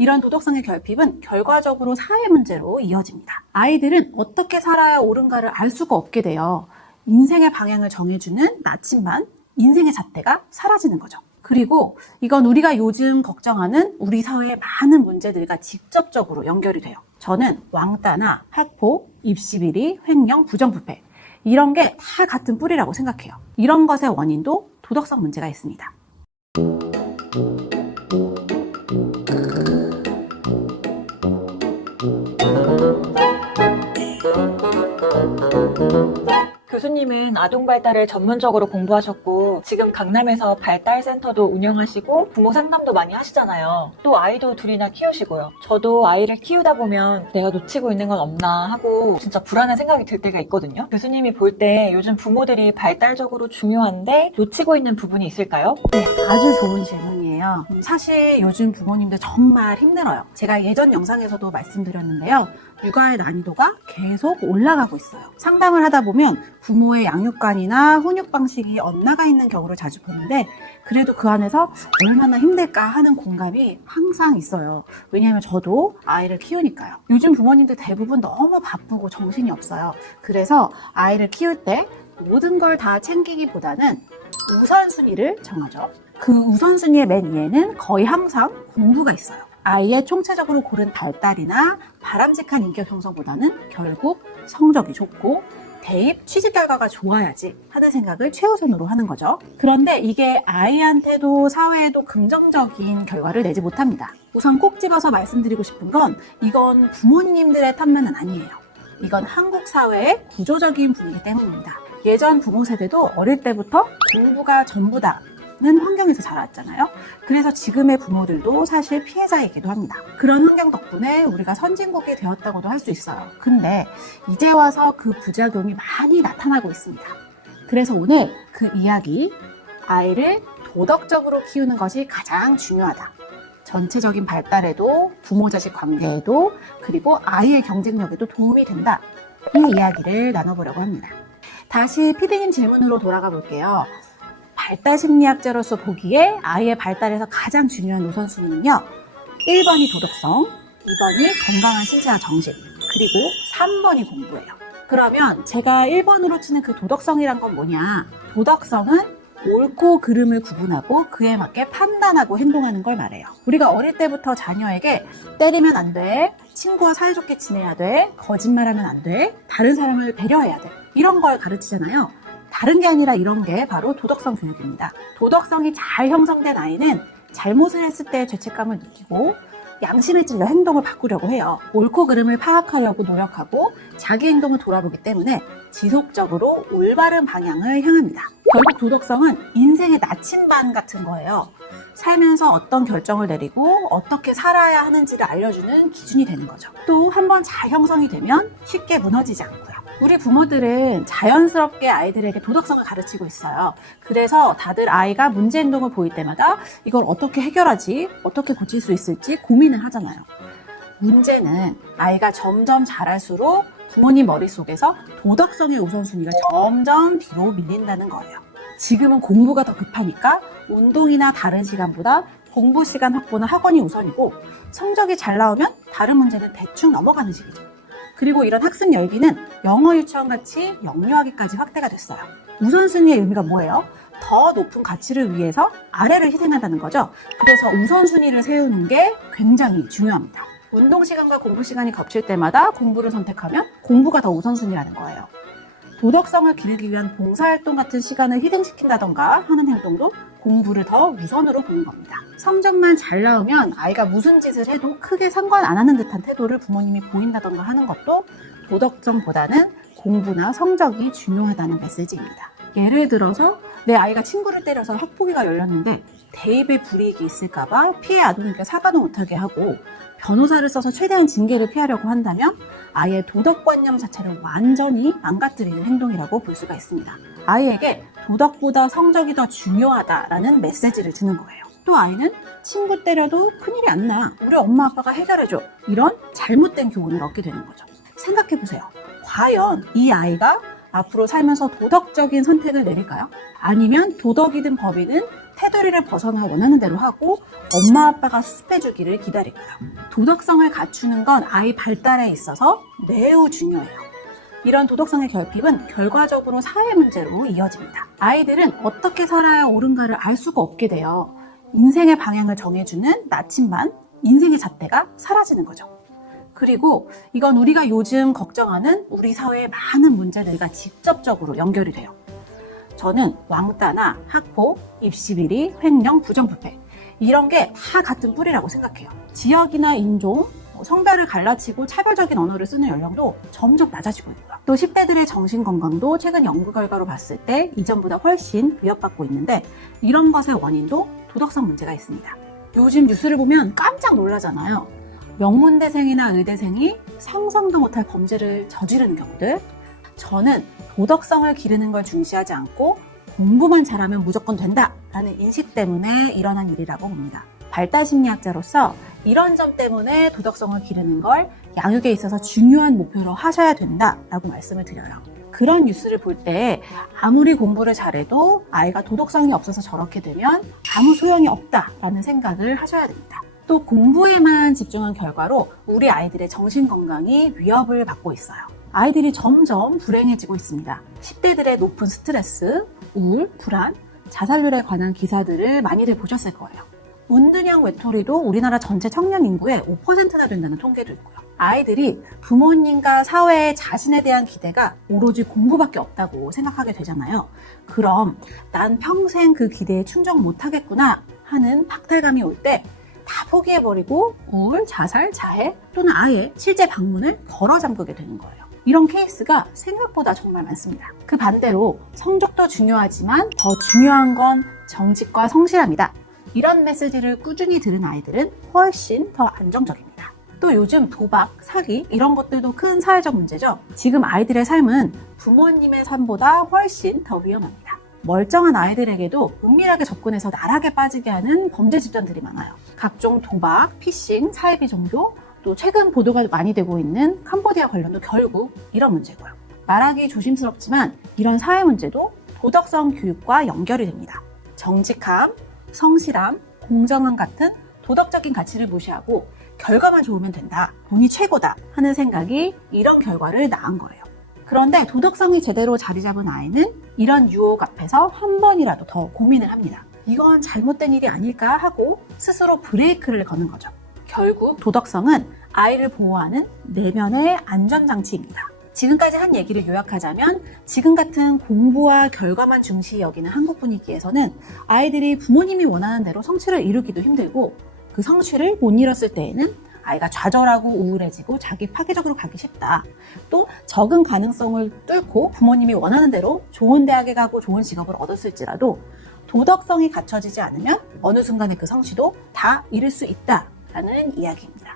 이런 도덕성의 결핍은 결과적으로 사회 문제로 이어집니다. 아이들은 어떻게 살아야 옳은가를 알 수가 없게 돼요. 인생의 방향을 정해주는 나침반, 인생의 잣대가 사라지는 거죠. 그리고 이건 우리가 요즘 걱정하는 우리 사회의 많은 문제들과 직접적으로 연결이 돼요. 저는 왕따나 학폭, 입시비리, 횡령, 부정부패 이런 게 다 같은 뿌리라고 생각해요. 이런 것의 원인도 도덕성 문제가 있습니다. 교수님은 아동 발달을 전문적으로 공부하셨고 지금 강남에서 발달센터도 운영하시고 부모 상담도 많이 하시잖아요. 또 아이도 둘이나 키우시고요. 저도 아이를 키우다 보면 내가 놓치고 있는 건 없나 하고 진짜 불안한 생각이 들 때가 있거든요. 교수님이 볼 때 요즘 부모들이 발달적으로 중요한데 놓치고 있는 부분이 있을까요? 네, 아주 좋은 질문이에요. 사실 요즘 부모님들 정말 힘들어요. 제가 예전 영상에서도 말씀드렸는데요. 육아의 난이도가 계속 올라가고 있어요. 상담을 하다 보면 부모의 양육관이나 훈육 방식이 엇나가 있는 경우를 자주 보는데 그래도 그 안에서 얼마나 힘들까 하는 공감이 항상 있어요. 왜냐하면 저도 아이를 키우니까요. 요즘 부모님들 대부분 너무 바쁘고 정신이 없어요. 그래서 아이를 키울 때 모든 걸 다 챙기기보다는 우선순위를 정하죠. 그 우선순위의 맨 위에는 거의 항상 공부가 있어요. 아이의 총체적으로 고른 발달이나 바람직한 인격 형성보다는 결국 성적이 좋고 대입, 취직 결과가 좋아야지 하는 생각을 최우선으로 하는 거죠. 그런데 이게 아이한테도 사회에도 긍정적인 결과를 내지 못합니다. 우선 꼭 집어서 말씀드리고 싶은 건 이건 부모님들의 탓만은 아니에요. 이건 한국 사회의 구조적인 분위기 때문입니다. 예전 부모 세대도 어릴 때부터 공부가 전부다 는 환경에서 자랐잖아요. 그래서 지금의 부모들도 사실 피해자이기도 합니다. 그런 환경 덕분에 우리가 선진국이 되었다고도 할 수 있어요. 근데 이제 와서 그 부작용이 많이 나타나고 있습니다. 그래서 오늘 그 이야기, 아이를 도덕적으로 키우는 것이 가장 중요하다. 전체적인 발달에도 부모-자식 관계에도 그리고 아이의 경쟁력에도 도움이 된다. 이 이야기를 나눠보려고 합니다. 다시 피디님 질문으로 돌아가 볼게요. 발달 심리학자로서 보기에 아이의 발달에서 가장 중요한 우선순위는요. 1번이 도덕성, 2번이 건강한 신체와 정신, 그리고 3번이 공부예요. 그러면 제가 1번으로 치는 그 도덕성이란 건 뭐냐? 도덕성은 옳고 그름을 구분하고 그에 맞게 판단하고 행동하는 걸 말해요. 우리가 어릴 때부터 자녀에게 때리면 안 돼, 친구와 사이좋게 지내야 돼, 거짓말하면 안 돼, 다른 사람을 배려해야 돼. 이런 걸 가르치잖아요. 다른 게 아니라 이런 게 바로 도덕성 교육입니다. 도덕성이 잘 형성된 아이는 잘못을 했을 때 죄책감을 느끼고 양심에 찔려 행동을 바꾸려고 해요. 옳고 그름을 파악하려고 노력하고 자기 행동을 돌아보기 때문에 지속적으로 올바른 방향을 향합니다. 결국 도덕성은 인생의 나침반 같은 거예요. 살면서 어떤 결정을 내리고 어떻게 살아야 하는지를 알려주는 기준이 되는 거죠. 또 한번 잘 형성이 되면 쉽게 무너지지 않고요. 우리 부모들은 자연스럽게 아이들에게 도덕성을 가르치고 있어요. 그래서 다들 아이가 문제 행동을 보일 때마다 이걸 어떻게 해결하지, 어떻게 고칠 수 있을지 고민을 하잖아요. 문제는 아이가 점점 자랄수록 부모님 머릿속에서 도덕성의 우선순위가 점점 뒤로 밀린다는 거예요. 지금은 공부가 더 급하니까 운동이나 다른 시간보다 공부 시간 확보는 학원이 우선이고 성적이 잘 나오면 다른 문제는 대충 넘어가는 시기죠. 그리고 이런 학습 열기는 영어 유치원 같이 영유아기까지 확대가 됐어요. 우선순위의 의미가 뭐예요? 더 높은 가치를 위해서 아래를 희생한다는 거죠. 그래서 우선순위를 세우는 게 굉장히 중요합니다. 운동 시간과 공부 시간이 겹칠 때마다 공부를 선택하면 공부가 더 우선순위라는 거예요. 도덕성을 기르기 위한 봉사활동 같은 시간을 희생시킨다던가 하는 행동도 공부를 더 우선으로 보는 겁니다. 성적만 잘 나오면 아이가 무슨 짓을 해도 크게 상관 안 하는 듯한 태도를 부모님이 보인다던가 하는 것도 도덕성보다는 공부나 성적이 중요하다는 메시지입니다. 예를 들어서 내 아이가 친구를 때려서 학폭위가 열렸는데 대입에 불이익이 있을까봐 피해 아동에게 사과도 못하게 하고 변호사를 써서 최대한 징계를 피하려고 한다면 아이의 도덕관념 자체를 완전히 망가뜨리는 행동이라고 볼 수가 있습니다. 아이에게 도덕보다 성적이 더 중요하다라는 메시지를 주는 거예요. 또 아이는 친구 때려도 큰일이 안 나. 우리 엄마 아빠가 해결해줘. 이런 잘못된 교훈을 얻게 되는 거죠. 생각해보세요. 과연 이 아이가 앞으로 살면서 도덕적인 선택을 내릴까요? 아니면 도덕이든 법이든 테두리를 벗어나 원하는 대로 하고 엄마 아빠가 수습해주기를 기다릴까요? 도덕성을 갖추는 건 아이 발달에 있어서 매우 중요해요. 이런 도덕성의 결핍은 결과적으로 사회 문제로 이어집니다. 아이들은 어떻게 살아야 옳은가를 알 수가 없게 돼요. 인생의 방향을 정해주는 나침반, 인생의 잣대가 사라지는 거죠. 그리고 이건 우리가 요즘 걱정하는 우리 사회의 많은 문제들과 직접적으로 연결이 돼요. 저는 왕따나 학폭, 입시비리, 횡령, 부정부패 이런 게 다 같은 뿌리라고 생각해요. 지역이나 인종, 성별을 갈라치고 차별적인 언어를 쓰는 연령도 점점 낮아지고 있고요. 또 10대들의 정신건강도 최근 연구 결과로 봤을 때 이전보다 훨씬 위협받고 있는데 이런 것의 원인도 도덕성 문제가 있습니다. 요즘 뉴스를 보면 깜짝 놀라잖아요. 명문대생이나 의대생이 상상도 못할 범죄를 저지르는 경우들. 저는 도덕성을 기르는 걸 중시하지 않고 공부만 잘하면 무조건 된다라는 인식 때문에 일어난 일이라고 봅니다. 발달심리학자로서 이런 점 때문에 도덕성을 기르는 걸 양육에 있어서 중요한 목표로 하셔야 된다라고 말씀을 드려요. 그런 뉴스를 볼 때 아무리 공부를 잘해도 아이가 도덕성이 없어서 저렇게 되면 아무 소용이 없다라는 생각을 하셔야 됩니다. 또 공부에만 집중한 결과로 우리 아이들의 정신건강이 위협을 받고 있어요. 아이들이 점점 불행해지고 있습니다. 10대들의 높은 스트레스, 우울, 불안, 자살률에 관한 기사들을 많이들 보셨을 거예요. 운둔형 외톨이도 우리나라 전체 청년 인구의 5%나 된다는 통계도 있고요. 아이들이 부모님과 사회에 자신에 대한 기대가 오로지 공부밖에 없다고 생각하게 되잖아요. 그럼 난 평생 그 기대에 충족 못하겠구나 하는 박탈감이 올 때 다 포기해버리고 우울, 자살, 자해 또는 아예 실제 방문을 걸어 잠그게 되는 거예요. 이런 케이스가 생각보다 정말 많습니다. 그 반대로 성적도 중요하지만 더 중요한 건 정직과 성실함이다. 이런 메시지를 꾸준히 들은 아이들은 훨씬 더 안정적입니다. 또 요즘 도박, 사기 이런 것들도 큰 사회적 문제죠. 지금 아이들의 삶은 부모님의 삶보다 훨씬 더 위험합니다. 멀쩡한 아이들에게도 은밀하게 접근해서 나락에 빠지게 하는 범죄 집단들이 많아요. 각종 도박, 피싱, 사이비 종교, 또 최근 보도가 많이 되고 있는 캄보디아 관련도 결국 이런 문제고요. 말하기 조심스럽지만 이런 사회 문제도 도덕성 교육과 연결이 됩니다. 정직함, 성실함, 공정함 같은 도덕적인 가치를 무시하고 결과만 좋으면 된다, 돈이 최고다 하는 생각이 이런 결과를 낳은 거예요. 그런데 도덕성이 제대로 자리 잡은 아이는 이런 유혹 앞에서 한 번이라도 더 고민을 합니다. 이건 잘못된 일이 아닐까 하고 스스로 브레이크를 거는 거죠. 결국 도덕성은 아이를 보호하는 내면의 안전장치입니다. 지금까지 한 얘기를 요약하자면 지금 같은 공부와 결과만 중시 여기는 한국 분위기에서는 아이들이 부모님이 원하는 대로 성취를 이루기도 힘들고 그 성취를 못 이뤘을 때에는 아이가 좌절하고 우울해지고 자기 파괴적으로 가기 쉽다. 또 적은 가능성을 뚫고 부모님이 원하는 대로 좋은 대학에 가고 좋은 직업을 얻었을지라도 도덕성이 갖춰지지 않으면 어느 순간에 그 성취도 다 잃을 수 있다라는 이야기입니다.